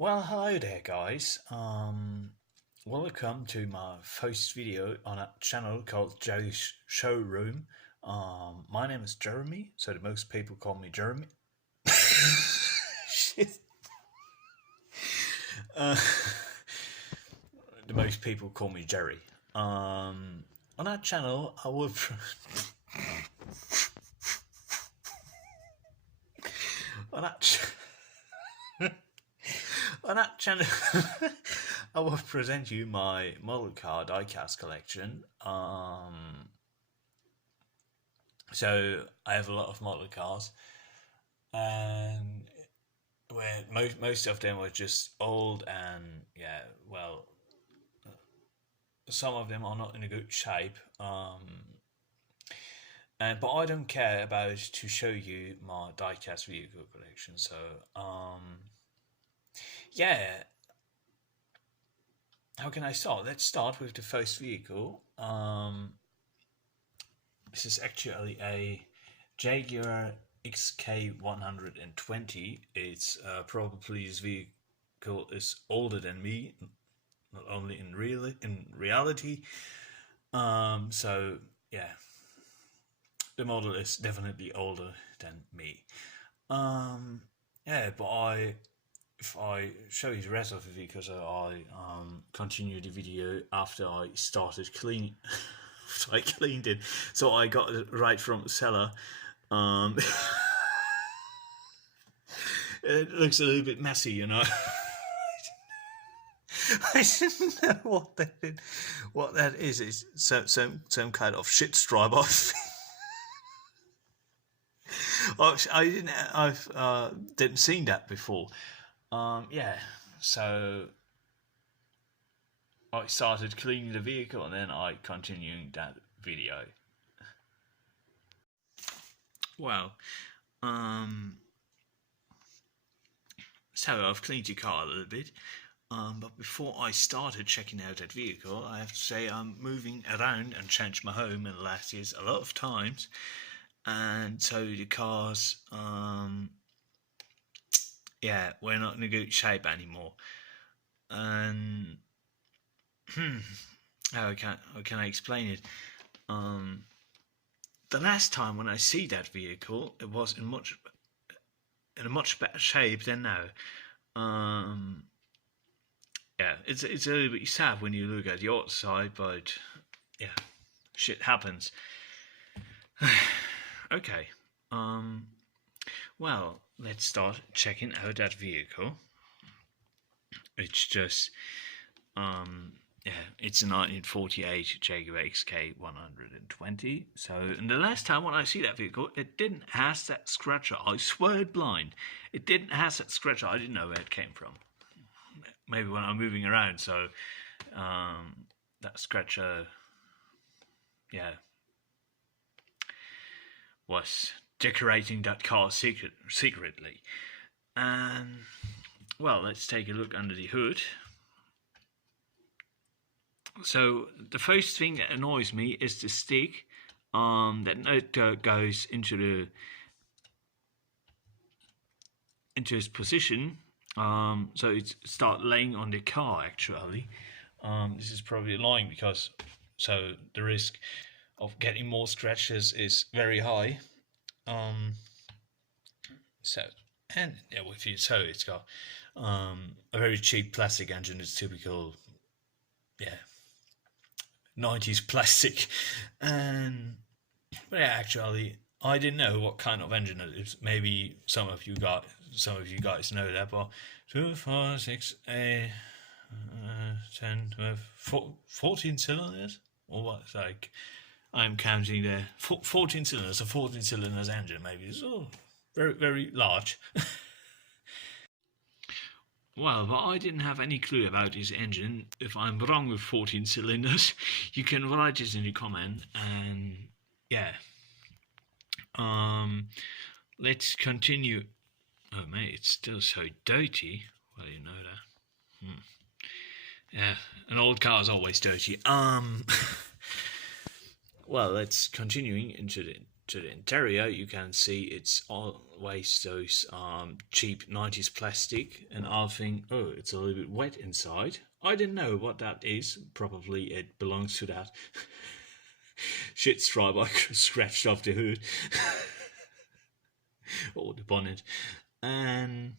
Well, hello there, guys. Welcome to my first video on a channel called Joe's Showroom. My name is Jeremy, so the most people call me Jeremy. Shit. Uh, the most people call me Jerry. On that channel, I will. on that. On that channel, I will present you my model car diecast collection. So I have a lot of model cars, and where most of them were just old, and yeah, well, some of them are not in a good shape. But I don't care about to show you my diecast vehicle collection. So yeah, how can I start? Let's start with the first vehicle. This is actually a Jaguar XK-120. It's probably this vehicle is older than me, not only in reality. So yeah, the model is definitely older than me. Yeah, but if I show you the rest of the vehicle, so I continue the video after I started cleaning. I cleaned it, so I got it right from the cellar. It looks a little bit messy, you know. I didn't know what that is. It's some kind of shit stripe. I've didn't seen that before. Yeah, so I started cleaning the vehicle and then I continued that video. Well, so I've cleaned your car a little bit, but before I started checking out that vehicle, I have to say I'm moving around and changed my home in the last years a lot of times, and so the cars, yeah, we're not in a good shape anymore. And how can I explain it? The last time when I see that vehicle, it was in a much better shape than now. Yeah, it's a little bit sad when you look at the outside, but yeah, shit happens. Okay. Well, let's start checking out that vehicle. It's just yeah, it's a 1948 Jaguar XK-120. So, and the last time when I see that vehicle, it didn't have that scratcher. I swear it blind. It didn't have that scratcher. I didn't know where it came from. Maybe when I'm moving around, so that scratcher, yeah, was decorating that car secretly. And, well, let's take a look under the hood. So the first thing that annoys me is the stick that goes into its position. So it start laying on the car actually. This is probably annoying because so the risk of getting more scratches is very high. So and yeah, with you, so it's got a very cheap plastic engine. It's typical, yeah, 90s plastic. And but yeah, actually I didn't know what kind of engine it is. Maybe some of you guys know that, but 2, 4, 6, 8, 10, 12, 14 cylinders, or what? Like I'm counting there, 14 cylinders, a 14 cylinders engine. Maybe it's very, very large. Well, but I didn't have any clue about this engine. If I'm wrong with 14 cylinders, you can write it in the comment. And yeah, let's continue. Oh mate, it's still so dirty. Well, you know that. Yeah, an old car is always dirty. Well, let's continuing into to the interior, you can see it's always those cheap 90s plastic, and I think, oh, it's a little bit wet inside. I didn't know what that is. Probably it belongs to that shit stripe I scratched off the hood or the bonnet, and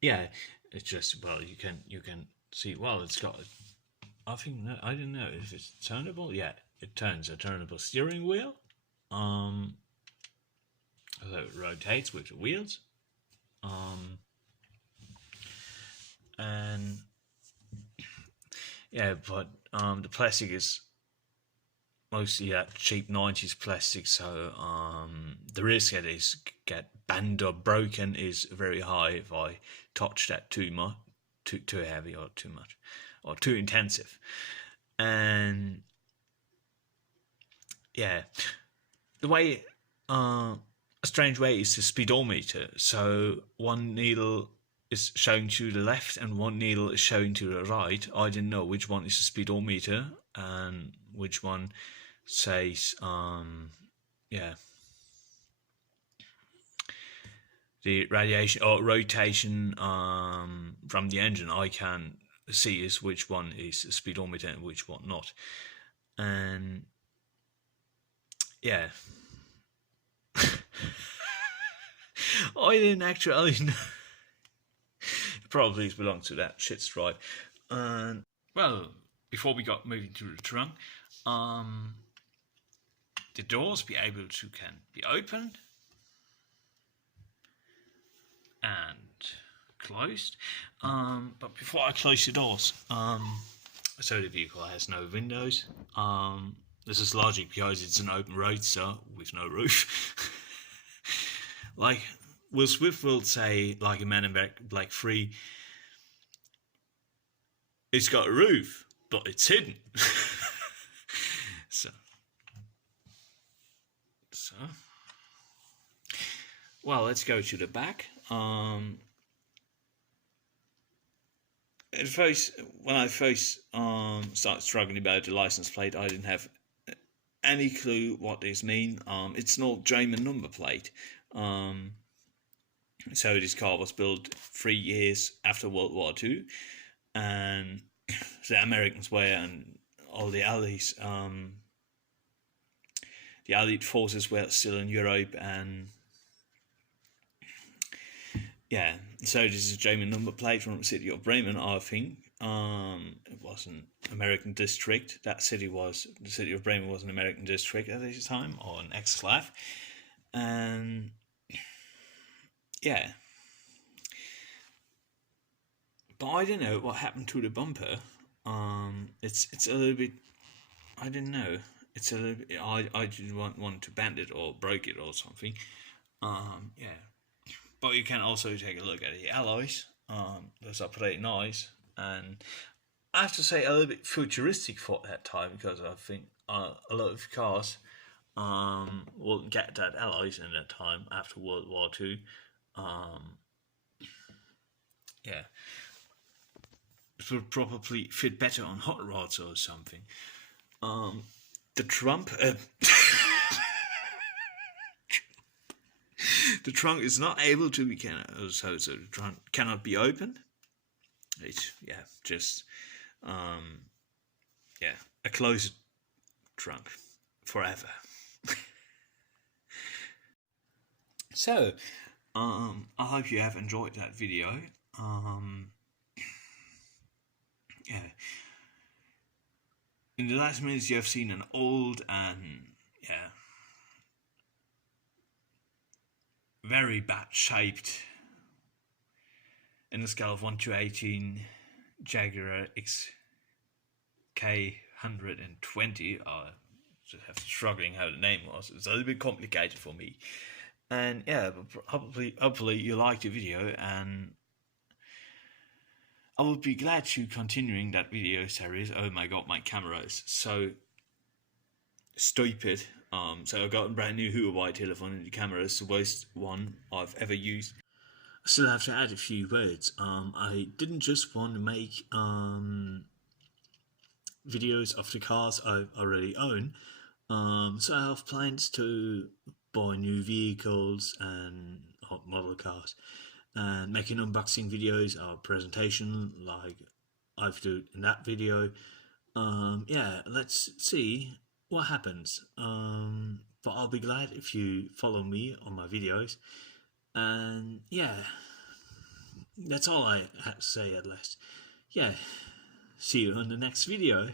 yeah, it's just, well, you can see, well, it's got, I think, I don't know if it's turnable. Yeah, it turns a turnable steering wheel. So it rotates with the wheels. And yeah, but the plastic is mostly that cheap 90s plastic, so the risk that is get bent or broken is very high if I touch that too much, too heavy or too much or too intensive. And yeah, the way a strange way is the speedometer. So one needle is showing to the left and one needle is showing to the right. I didn't know which one is the speedometer and which one says yeah, the radiation or rotation from the engine. I can see is which one is a speedometer and which one not. And yeah, I didn't actually know. It probably belongs to that shit stripe. And well, before we got moving to the trunk, the doors can be opened and closed. But before I close the doors, so the vehicle has no windows. This is largely because it's an open roadster with no roof. Like Will Smith will say, like a Man in Black 3, it's got a roof, but it's hidden. so, well, let's go to the back. At first, when I first started struggling about the license plate, I didn't have any clue what this mean. It's an old German number plate. So this car was built 3 years after World War II, and the Americans were, and all the Allies, the Allied forces were still in Europe, and yeah, so this is a German number plate from the city of Bremen, I think. It was an American district. The city of Bremen was an American district at this time, or an ex-Slav, and yeah. But I don't know what happened to the bumper. It's a little bit, I don't know. It's a little bit, I didn't want to bend it or break it or something. Yeah. But you can also take a look at the alloys. Those are pretty nice, and I have to say a little bit futuristic for that time, because I think a lot of cars wouldn't get that alloys in that time after World War II. Yeah, it would probably fit better on hot rods or something. The trunk, the trunk is not able to be so the trunk cannot be opened. It's just a closed trunk forever. So I hope you have enjoyed that video. In the last minutes you have seen an old and very bad shaped, in the scale of 1 to 18, Jaguar XK-120. I have struggling how the name was. It's a little bit complicated for me. And yeah, hopefully you liked the video, and I would be glad to continuing that video series. Oh my god, my camera is so stupid. So I got a brand new Huawei telephone, and the camera is the worst one I've ever used. I still have to add a few words. I didn't just want to make videos of the cars I already own. So I have plans to buy new vehicles and hot model cars and making unboxing videos or presentation like I've done in that video. Yeah, let's see what happens. But I'll be glad if you follow me on my videos. And yeah, that's all I have to say at last. Yeah, see you on the next video.